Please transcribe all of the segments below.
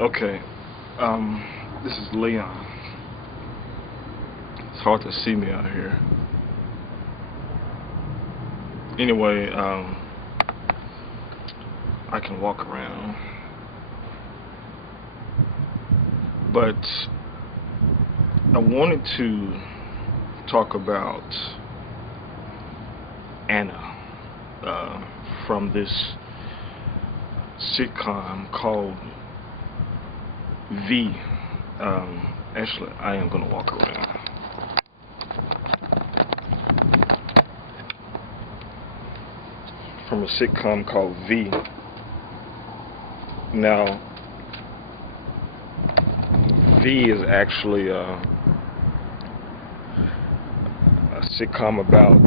Okay, this is Leon. It's hard to see me out here. Anyway, I can walk around, but I wanted to talk about Anna from this sitcom called V. Actually, I am gonna walk around. From a sitcom called V. Now, V is actually a sitcom about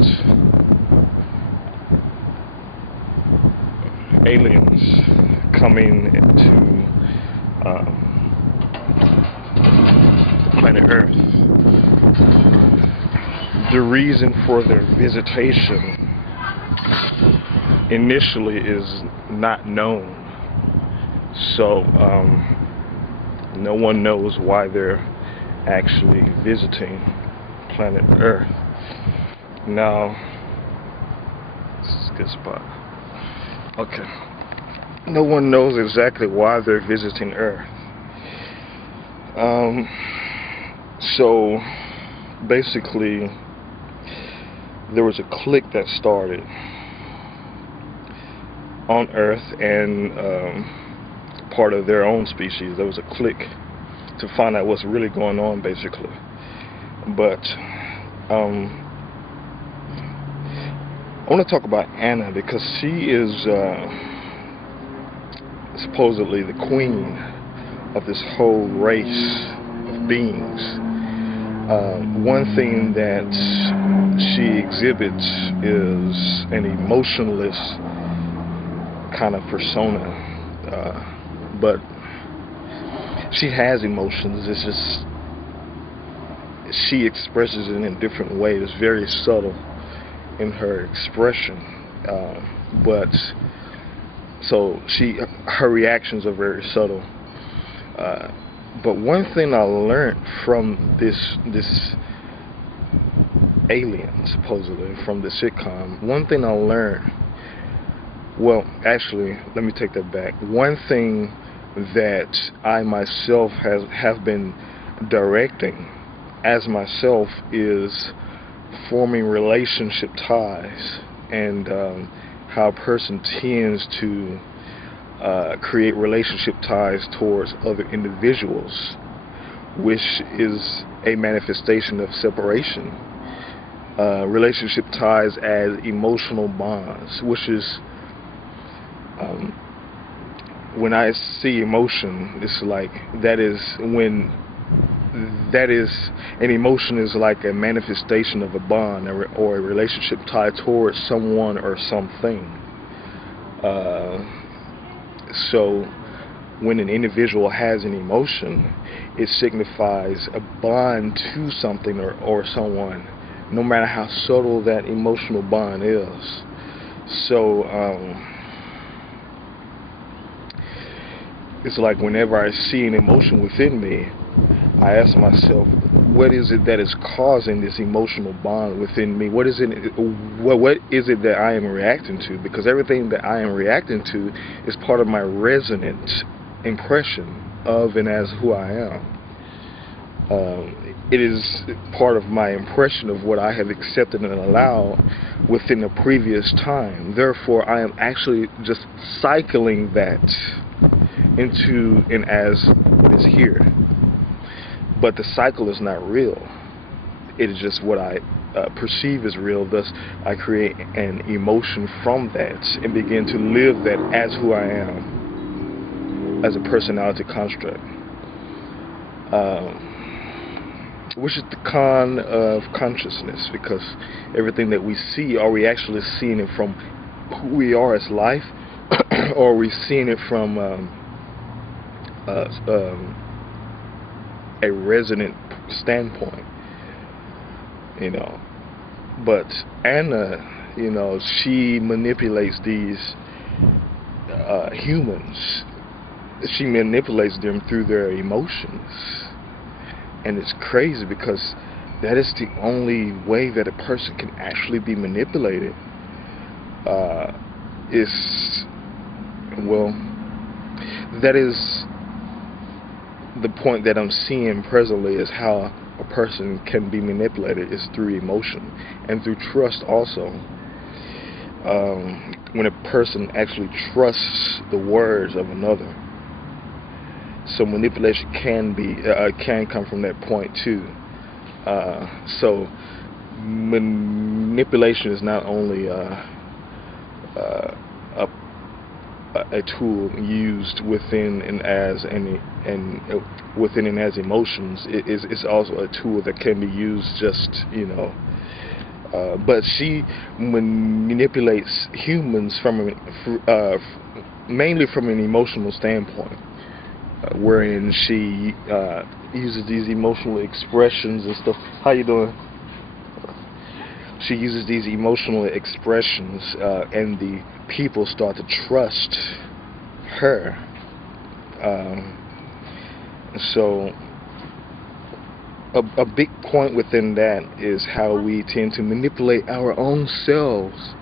aliens coming to planet Earth. The reason for their visitation initially is not known, so no one knows why they're actually visiting planet Earth. Now, this is a good spot. Okay, no one knows exactly why they're visiting Earth. So basically, there was a clique that started on Earth, and part of their own species. There was a clique to find out what's really going on, basically. But I want to talk about Anna because she is supposedly the queen of this whole race of beings. One thing that she exhibits is an emotionless kind of persona, but she has emotions. It's just she expresses it in different ways. It's very subtle in her expression, but so her reactions are very subtle. But one thing I learned from this alien, supposedly from the sitcom, one thing I learned. Well, actually, let me take that back. One thing that I myself have been directing as myself is forming relationship ties, and how a person tends to create relationship ties towards other individuals, which is a manifestation of separation. Relationship ties as emotional bonds, which is when I see emotion, it's like that is an emotion is like a manifestation of a bond or a relationship tie towards someone or something. So when an individual has an emotion, it signifies a bond to something or someone, no matter how subtle that emotional bond is. So it's like whenever I see an emotion within me, I ask myself, what is it that is causing this emotional bond within me? What is it that I am reacting to? Because everything that I am reacting to is part of my resonant impression of and as who I am. It is part of my impression of what I have accepted and allowed within a previous time. Therefore, I am actually just cycling that into and as what is here. But the cycle is not real. It is just what I perceive as real. Thus, I create an emotion from that and begin to live that as who I am, as a personality construct. Which is the con of consciousness, because everything that we see, are we actually seeing it from who we are as life, or are we seeing it from a resonant standpoint? But Anna, she manipulates these humans. she manipulates them through their emotions. And it's crazy because that is the only way that a person can actually be manipulated. Is well, that is the point that I'm seeing presently, is how a person can be manipulated is through emotion and through trust also. When a person actually trusts the words of another, so manipulation can come from that point too. So manipulation is not only a tool used within and as within and as emotions. It's also a tool that can be used just, but she manipulates humans mainly from an emotional standpoint, wherein she uses these emotional expressions and stuff. How you doing? She uses these emotional expressions, and the people start to trust her. So a big point within that is how we tend to manipulate our own selves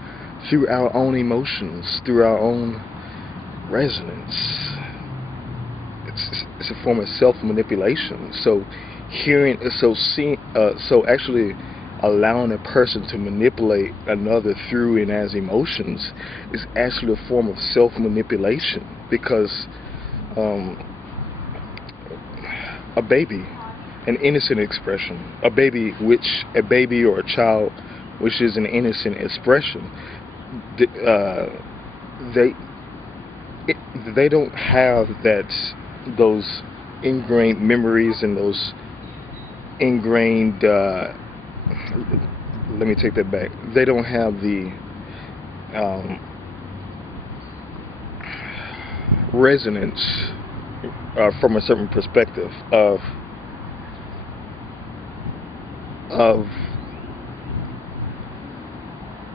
through our own emotions, through our own resonance. It's a form of self-manipulation. So actually allowing a person to manipulate another through and as emotions is actually a form of self-manipulation, because a baby, an innocent expression, a baby or a child which is an innocent expression, they don't have those ingrained memories and those ingrained let me take that back. They don't have the resonance from a certain perspective of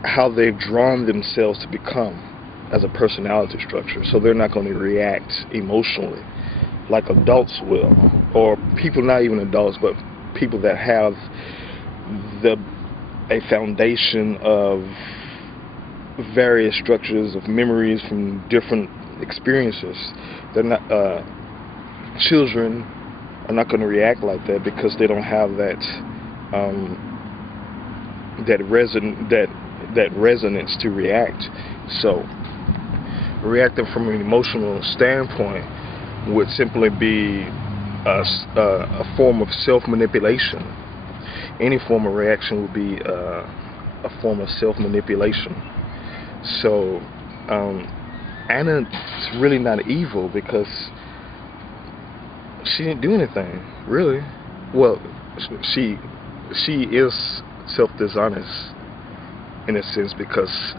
how they've drawn themselves to become as a personality structure. So they're not going to react emotionally like adults will, or people, not even adults, but people that have a foundation of various structures of memories from different experiences. They're not children are not going to react like that because they don't have that resonance to react. So reacting from an emotional standpoint would simply be a form of self-manipulation. Any form of reaction would be a form of self-manipulation. So Anna is really not evil because she didn't do anything, really. Well, she is self-dishonest in a sense because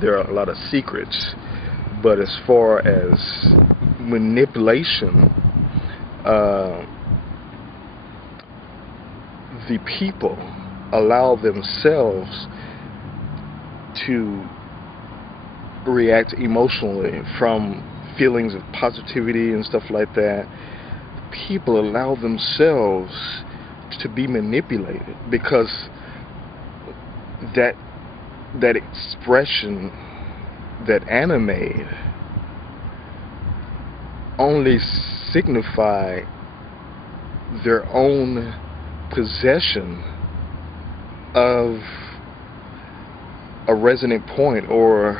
there are a lot of secrets. But as far as manipulation, the people allow themselves to react emotionally from feelings of positivity and stuff like that. People allow themselves to be manipulated because that expression that Anna made only signify their own possession of a resonant point or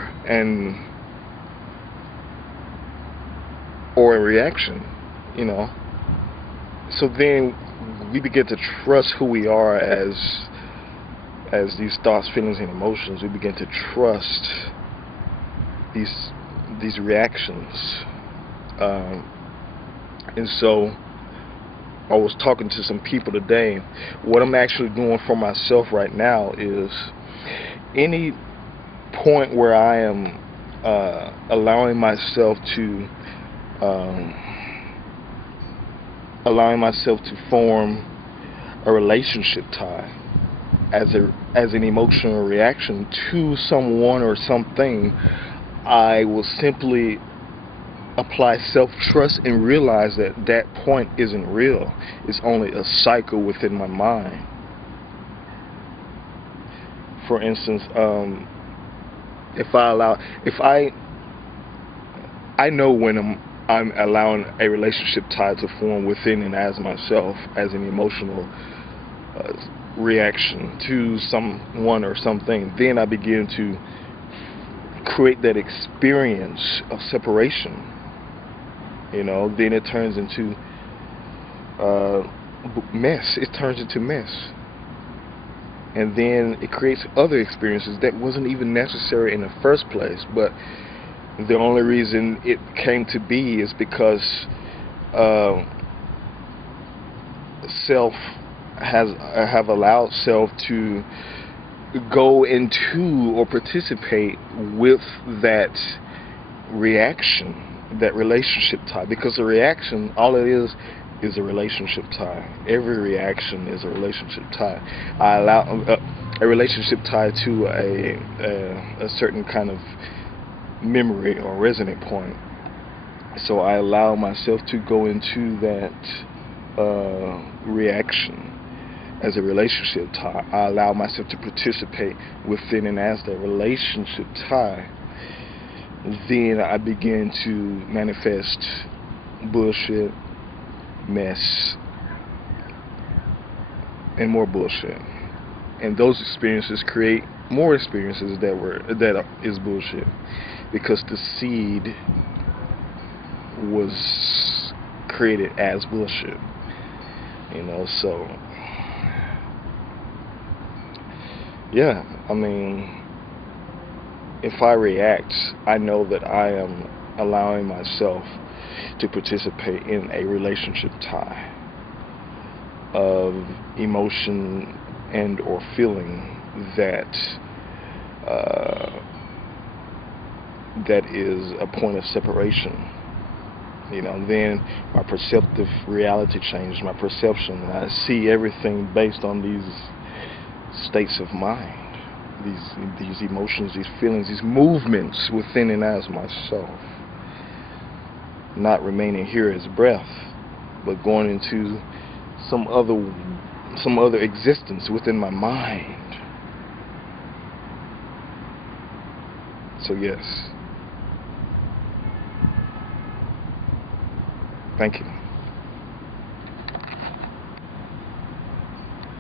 a reaction, So then we begin to trust who we are as these thoughts, feelings, and emotions. We begin to trust these reactions, and so I was talking to some people today. What I'm actually doing for myself right now is any point where I am allowing myself to form a relationship tie as an emotional reaction to someone or something, I will simply apply self-trust and realize that that point isn't real. It's only a cycle within my mind. For instance, I know when I'm allowing a relationship tie to form within and as myself, as an emotional reaction to someone or something. Then I begin to create that experience of separation. Then it turns into mess. It turns into mess. And then it creates other experiences that wasn't even necessary in the first place. But the only reason it came to be is because have allowed self to go into or participate with that reaction, that relationship tie. Because the reaction, all it is a relationship tie. Every reaction is a relationship tie. I allow a relationship tie to a certain kind of memory or resonant point. So I allow myself to go into that reaction as a relationship tie. I allow myself to participate within and as that relationship tie. Then I begin to manifest bullshit, mess, and more bullshit. And those experiences create more experiences that is bullshit, because the seed was created as bullshit. So yeah, I mean, if I react, I know that I am allowing myself to participate in a relationship tie of emotion and or feeling that that is a point of separation. Then my perceptive reality changes, my perception, and I see everything based on these states of mind, these emotions, these feelings, these movements within and as myself, not remaining here as breath, but going into some other existence within my mind. So yes, thank you.